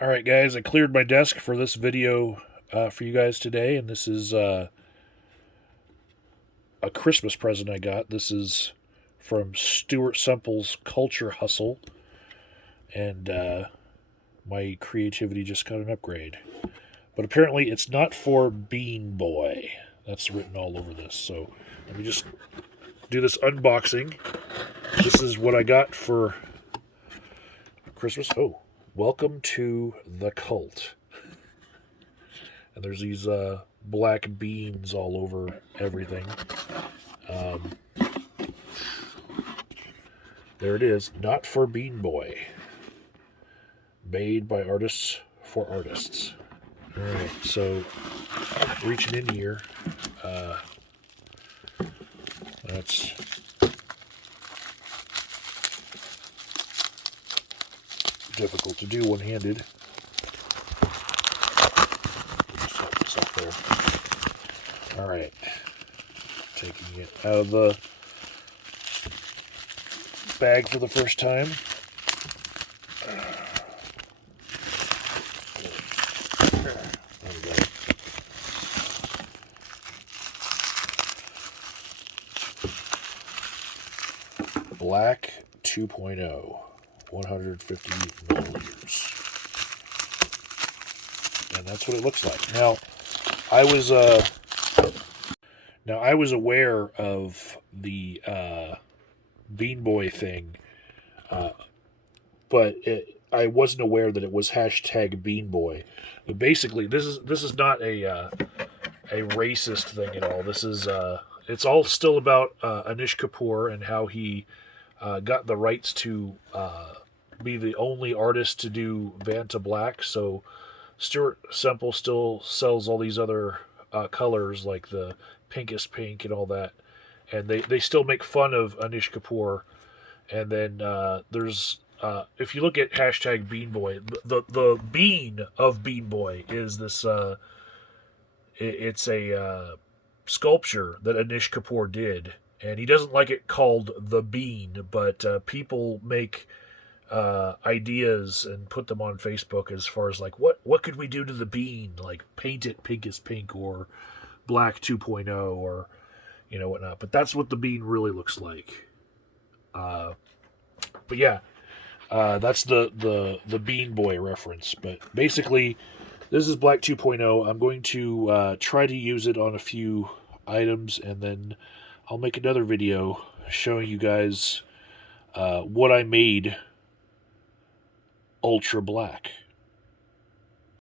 Alright guys, I cleared my desk for this video for you guys today, and this is a Christmas present I got. This is from Stuart Semple's Culture Hustle, and my creativity just got an upgrade. But apparently it's not for Bean Boy. That's written all over this, so let me just do this unboxing. This is what I got for Christmas. Oh, welcome to the cult. And there's these black beans all over everything. There it is. Not for Bean Boy. Made by artists for artists. Alright, so reaching in here. That's difficult to do one-handed. Set this up there. Alright. Taking it out of the bag for the first time. There we go. Black 2.0. 150 milliliters. And that's what it looks like. Now, I was aware of the Bean Boy thing, but I wasn't aware that it was hashtag Bean Boy. But basically, this is not a racist thing at all. This is it's all still about Anish Kapoor and how he got the rights to be the only artist to do vantablack. So Stuart Semple still sells all these other colors like the pinkest pink and all that, and they still make fun of Anish Kapoor. And then there's if you look at hashtag Bean Boy, the bean of Bean Boy is this. It's a sculpture that Anish Kapoor did, and he doesn't like it called the bean, but people make ideas and put them on Facebook as far as like what could we do to the bean, like paint it pink as pink or black 2.0 or whatnot. But that's what the bean really looks like. But yeah, that's the Bean Boy reference. But basically, this is black 2.0. I'm going to try to use it on a few items, and then I'll make another video showing you guys what I made ultra black.